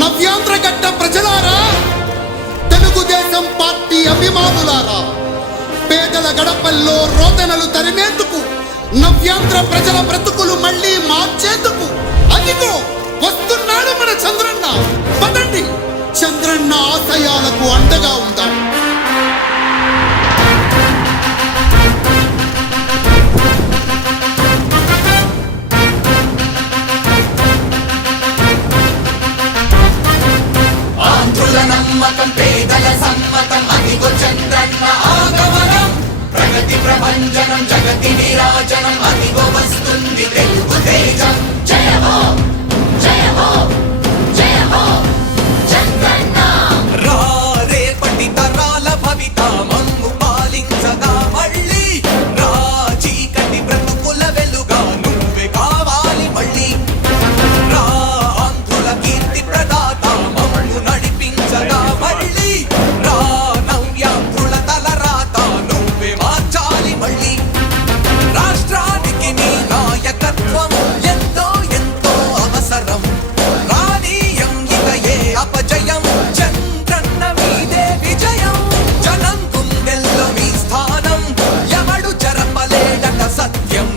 నవ్యాంధ్రగడ్డ ప్రజలారా, తెలుగుదేశం పార్టీ అభిమానులారా, పేదల గడపల్లో రోదనలు తరిమేందుకు, నవ్యాంధ్ర ప్రజల బ్రతుకులు మళ్ళీ మార్చేందుకు అదిగో వస్తున్నాడు మన చంద్రన్న. పదండి, చంద్రన్న ఆశయాలకు అండగా ఉందాం. ఆంధ్రుల నమ్మకం, పేదల సమ్మతం, అదిగో చంద్రన్న ఆగమనం. ప్రగతి ప్రభంజనం, జగతి నీరాజనం, అదిగో వస్తుంది తెలుగు తేజం. జయ హో, జయ హో, జయ హో చంద్రన్న. రా రేపటి తరాల భవిత మమ్ము పాలించగా మళ్ళీ, రా చీకటి బ్రతుకుల వెలుగా నువ్వే కావాలి మళ్ళీ. రా ఆంధ్రుల కీర్తి ప్రదాత మమ్ము నడిపించగా మళ్ళీ, రా నవ్యాంధ్రుల తలరాత నువ్వే మార్చాలి మళ్ళీ. రాష్ట్రానికి నీ నాయకత్వం ఎంతో ఎంతో అవసరం. రానీయం ఇక ఏ అపజయం, చంద్రన్న మీదే విజయం. జనం గుండెల్లో మీ స్థానం, ఎవడు జరపలేడట సత్యం.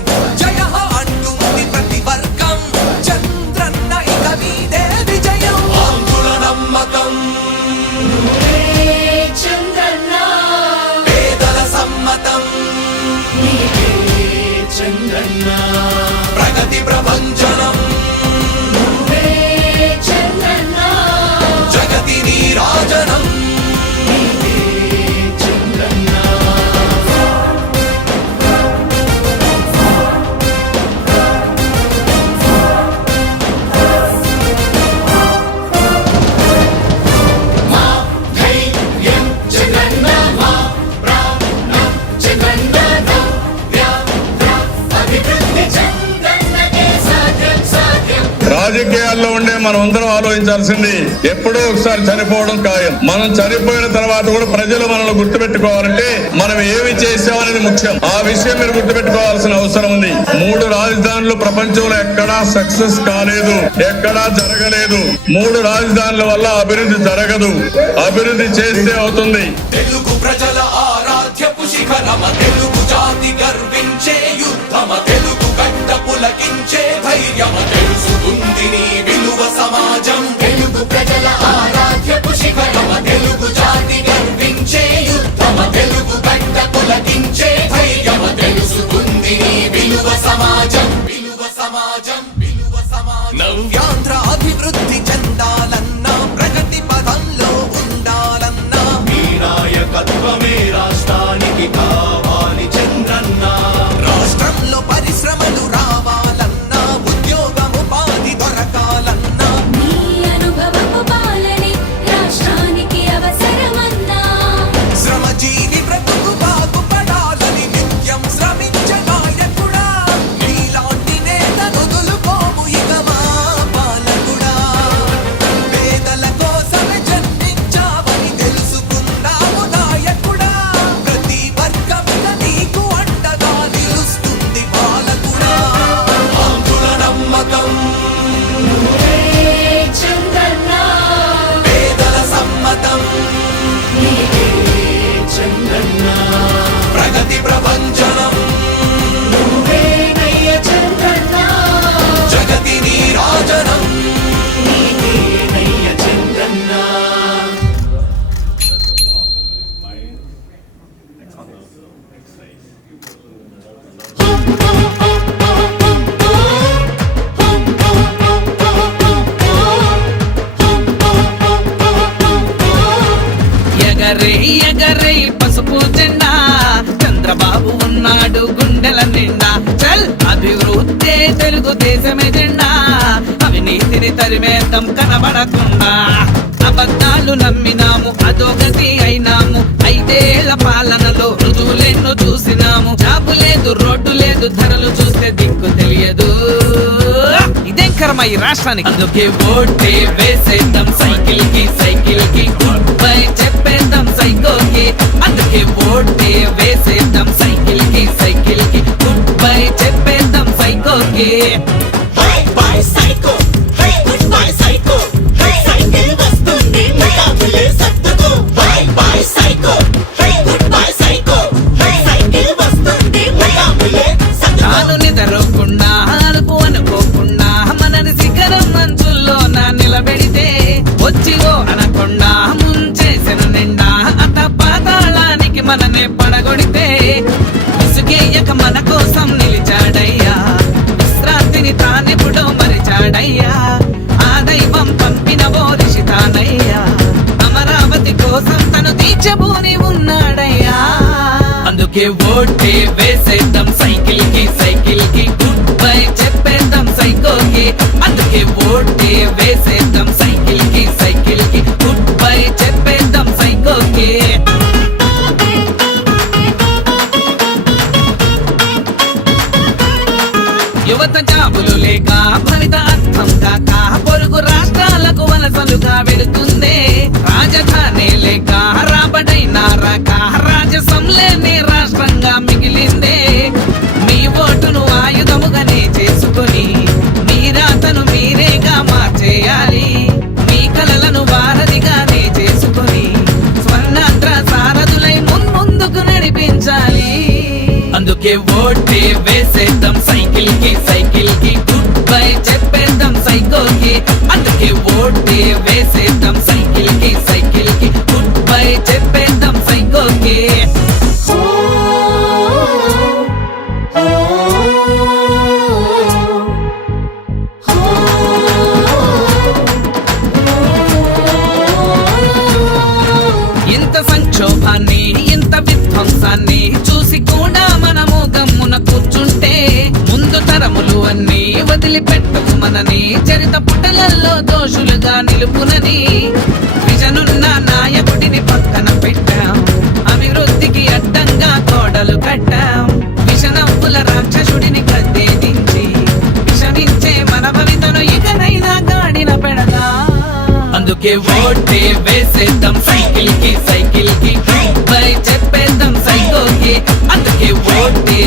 జయ అంటుంది ప్రతి వర్గం, చంద్రన్న ఇక మీదే విజయం. ఆంధ్రుల నమ్మకం, చంద్రన్న పేదల సమ్మతం, చంద్రన్న ప్రగతి ప్రభంజనం, చంద్రన్న జగతి నీరాజనం, చంద్రన్న. మా ధైర్యం చంద్రన్న, మా ప్రాణం చంద్రన్న, అభివృద్ధి చంద్రన్నకే సాధ్యం సాధ్యం. రాజకీయాల్లో ఉండే మనం అందరం ఆలోచించాల్సింది, ఎప్పుడో ఒకసారి చనిపోవడం ఖాయం. మనం చనిపోయిన తర్వాత కూడా ప్రజలు మనల్ని గుర్తుపెట్టుకోవాలంటే మనం ఏమి చేసామనేది ముఖ్యం. ఆ విషయం మీరు గుర్తుపెట్టుకోవాల్సిన అవసరం ఉంది. 3 రాజధానులు ప్రపంచంలో ఎక్కడా సక్సెస్ కాలేదు, ఎక్కడా జరగలేదు. 3 రాజధానుల వల్ల అభివృద్ధి జరగదు, అభివృద్ధి చేస్తే అవుతుంది. తెలుగు ప్రజల ఆరాధ్యపు శిఖరమ, తెలుగు జాతి గర్వించే యుద్ధమ, తెలుగు గడ్డ పులకించే ధైర్యమ, తెలుసుకుంది నీ విలువ సమాజం. తెలుగు ప్రజల ఆరాధ్యపు శిఖరమ, తెలుగు జాతి గర్వించే యుద్ధమ, తెలుగు గడ్డ పులకించే ధైర్యమ, తెలుసుకుంది నీ విలువ సమాజం. విలువ సమాజం, విలువ సమాజం. నవ్యాంధ్ర అభివృద్ధి చెందాలన్నా, ప్రగతి పదంలో ఉండాలన్నా, మీ నాయకత్వమే రాష్ట్రానికి కావాలి చంద్రన్న. రాష్ట్రంలో పరిశ్రమలు రావాలన్నా, ఉద్యోగం ఉపాధి దొరకాలన్నా, నీ అనుభవపు పాలనే రాష్ట్రానికి అవసరమన్నా. శ్రమజీవి బ్రతుకు బాగుపడాలని నిత్యం శ్రమించే నాయకుడా, నీలాంటి నేత వదులుకోము ఇక మా పాలకుడా. పేదల కోసమే జన్మించావని తెలుసుకున్నావు నాయకుడా, ప్రతి వర్గంగా నీకు అండగా నిలుస్తుంది పాలకుడా. ఆంధ్రుల నమ్మకం, చంద్రన్న పేదల సమ్మతం, చంద్రన్న ప్రగతి ప్రభంజనం, నువ్వేనయ్య చంద్రన్న, జగతి నీరాజనం, నీవేనయ్య చంద్రన్న. ఎగరే ఎగరే పసుపు జెండా, చంద్రబాబు ఉన్నాడు గుండెల నిండా. చల్ అభివృద్ధి తెలుగుదేశమే జెండా, అవినీతిని తరిమేద్దాం కనబడకుండా. అబద్ధాలు నమ్మినాము, అధోగతి అయినాము, 5 ఏళ్ల పాలనలో రుజువులెన్నో చూసినాము. జాబు లేదు, రోడ్డు లేదు, ధరలు చూస్తే దిక్కు తెలియదు. ఇదేం కర్మ ఈ రాష్ట్రానికి. అందుకే ఓటే వేసేద్దాం సైకిల్ కి, సైకిల్ కి గుడ్ బై చెప్పేద్దాం సైకోకి. అందుకే ఓటే వేసేద్దాం సైకిల్ కి, సైకిల్ కి గుడ్ బై చెప్పేద్దాం సైకోకి. బై బై సైకో, తెలియక మన కోసం నిలిచాడయ్యా విశ్రాంతిని తానెప్పుడో మరిచాడయ్యా ఆ దైవం పంపిన ఓ ఋషి తానయ్యా అమరావతి కోసం తను తీర్చబూని ఉన్నాడయ్యా అందుకే ఓటే వేసేద్దాం సైకిల్ కి గుడ్ బై చెప్పేద్దాం సైకోకి అందుకే ఓటే వేసేద్దాం సైకిల్ కి గుడ్ బై చెప్పేద్దాం సైకోకి యువత జాబులు లేక భవిత అర్థం కాక పొరుగు రాష్ట్రాలకు వలసలుగా వెళుతుందే రాజధాని లేక రాబడైనా రాక రాజసం లేని రాష్ట్రంగా మిగిలిందే మీ ఓటును ఆయుధముగానే చేసుకొని మీ రాతను మీరేగా మార్చేయాలి మీ కలలను వారధిగానే చేసుకొని స్వర్ణాంధ్ర సారథులై ముందుకు నడిపించాలి అందుకే ఓటే వేసేద్దాం సైకిల్ కి గుడ్ బై చెప్పేద్దాం సైకోకి అందుకే ఓటే వేసేద్దాం సైకిల్ కి గుడ్ బై చెప్పేద్దాం సైకోకి ఇంత సంక్షోభాన్ని ఇంత విధ్వంసాన్ని చూసి కూడా మనము గమ్మున కూర్చుంటే ముందు తరములు అన్ని వదిలిపెట్టకు మనని చరిత పుటలల్లో దోషులుగా నిలుపునని విజనున్న నాయకుడిని పక్కన పెట్టాం అభివృద్ధికి అడ్డంగా కోడలు కట్టాం విషనవ్వుల రాక్షసుడిని గద్దెదించి విషమించే మన భవితను ఇకనైనా గాడిన పెడదా అందుకే ఓటే వేసేద్దాం సైకిల్ కి బై చెప్పేద్దాం సైకోకి అందుకే ఓటే